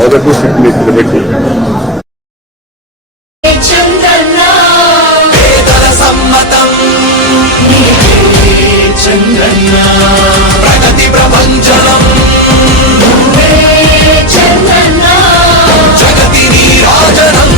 మొదటి సిగ్నేచర్ పెట్టి ప్రగతి ప్రభంజనం జగతి నీరాజనం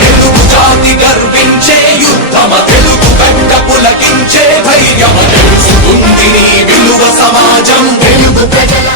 తెలుగు జాతి గర్వించే యుద్ధమ తెలుగు గడ్డ పులకించే ధైర్యమ తెలుసుకుంది నీ విలువ సమాజం తెలుగు ప్రజల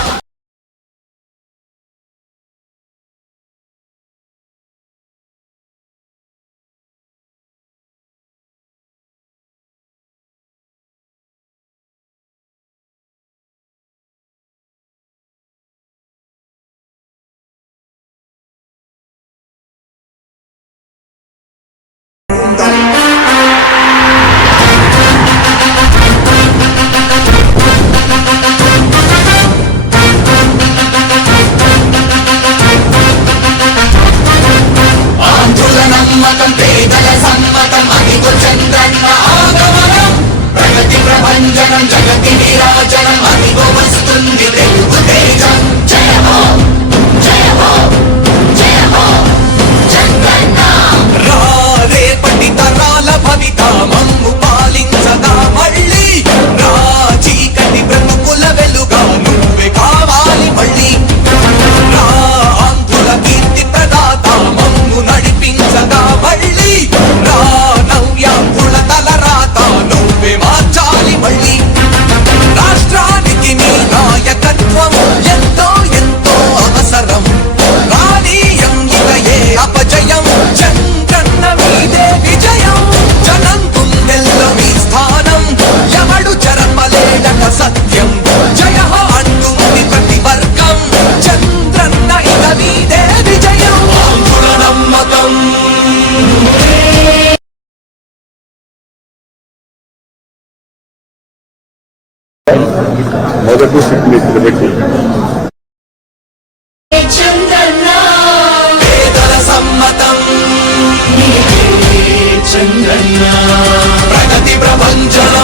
నమ్మకం పేదల సమ్మతం అదిగో చంద్రన్న ఆగమనం ప్రగతి ప్రభంజనం జగతి నిరాజనం అదిగో వస్తుంది తెలుగు తేజం జయ హో జయ హో జయ హో చంద్రన్న రా రేపటి తరాల భవిత మమ్ము పాలించదా మళ్ళీ రా చీకటి బ్రతుకుల వెలుగా నువ్వే కావాలి మళ్ళీ రా ఆంధ్రుల కీర్తి ప్రదాత మమ్ము నడిపించగా మళ్ళీ రా నవ్యాంధ్రుల తలరాత నువ్వే మార్చాలి మళ్ళీ రాష్ట్రానికి నీ నాయకత్వం ఎంతో ఎంతో అవసరం రానీయం ఇక ఏ అపజయం చంద్రన్న మీదే విజయం జనం గుండెల్లో మీ స్థానం ఎవడు చెరపలేడట సత్యం జయ హో అంటుంది ప్రతి వర్గం చంద్రన్న ఇక మీదే విజయం ఆంధ్రుల నమ్మకం మొదటి సిగ్నేచర్ పెట్టి పేదల సమ్మతం ప్రగతి ప్రభంజనం